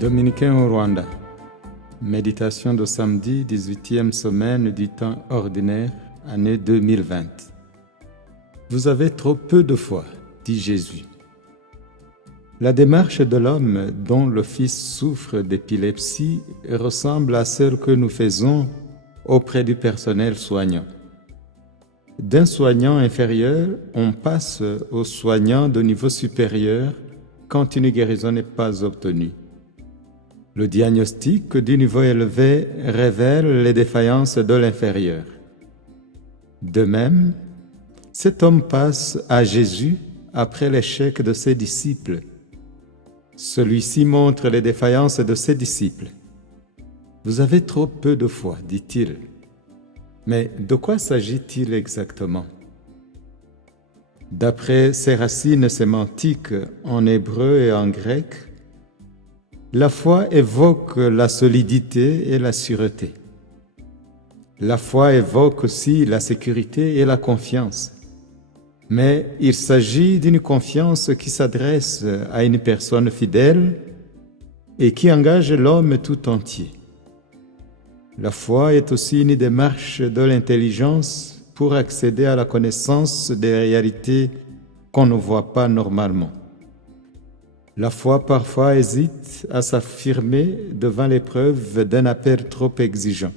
Dominicains au Rwanda. Méditation de samedi, 18e semaine du temps ordinaire, année 2020. Vous avez trop peu de foi, dit Jésus. La démarche de l'homme dont le Fils souffre d'épilepsie ressemble à celle que nous faisons auprès du personnel soignant. D'un soignant inférieur, on passe au soignant de niveau supérieur quand une guérison n'est pas obtenue. Le diagnostic du niveau élevé révèle les défaillances de l'inférieur. De même, cet homme passe à Jésus après l'échec de ses disciples. Celui-ci montre les défaillances de ses disciples. « Vous avez trop peu de foi, dit-il. » Mais de quoi s'agit-il exactement? D'après ses racines sémantiques en hébreu et en grec, la foi évoque la solidité et la sûreté. La foi évoque aussi la sécurité et la confiance. Mais il s'agit d'une confiance qui s'adresse à une personne fidèle et qui engage l'homme tout entier. La foi est aussi une démarche de l'intelligence pour accéder à la connaissance des réalités qu'on ne voit pas normalement. La foi parfois hésite à s'affirmer devant l'épreuve d'un appel trop exigeant.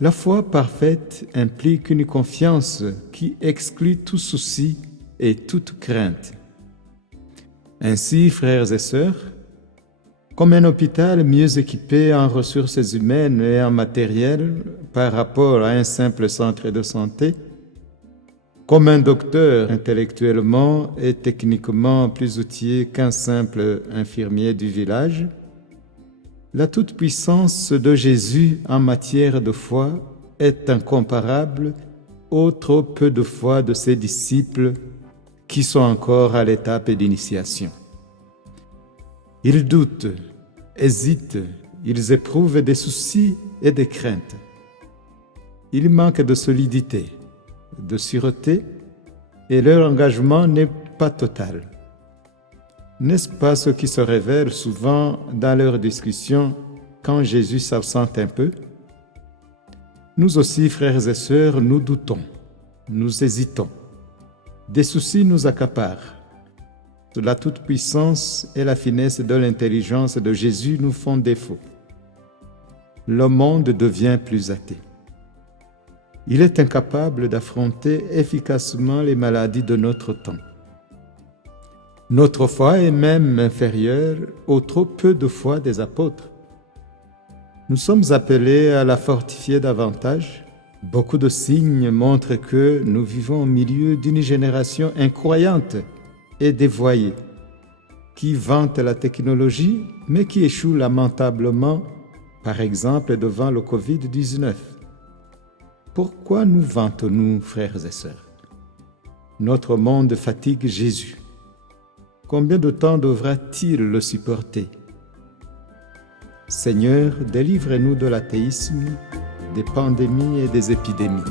La foi parfaite implique une confiance qui exclut tout souci et toute crainte. Ainsi, frères et sœurs, comme un hôpital mieux équipé en ressources humaines et en matériel par rapport à un simple centre de santé, comme un docteur intellectuellement et techniquement plus outillé qu'un simple infirmier du village, la toute-puissance de Jésus en matière de foi est incomparable au trop peu de foi de ses disciples qui sont encore à l'étape d'initiation. Ils doutent, hésitent, ils éprouvent des soucis et des craintes. Ils manquent de solidité, de sûreté, et leur engagement n'est pas total. N'est-ce pas ce qui se révèle souvent dans leurs discussions quand Jésus s'absente un peu? Nous aussi, frères et sœurs, nous doutons, nous hésitons. Des soucis nous accaparent. La toute-puissance et la finesse de l'intelligence de Jésus nous font défaut. Le monde devient plus athée. Il est incapable d'affronter efficacement les maladies de notre temps. Notre foi est même inférieure au trop peu de foi des apôtres. Nous sommes appelés à la fortifier davantage. Beaucoup de signes montrent que nous vivons au milieu d'une génération incroyante et dévoyée, qui vante la technologie, mais qui échoue lamentablement, par exemple devant le Covid-19. Pourquoi nous vantons-nous, frères et sœurs? Notre monde fatigue Jésus. Combien de temps devra-t-il le supporter? Seigneur, délivre-nous de l'athéisme, des pandémies et des épidémies.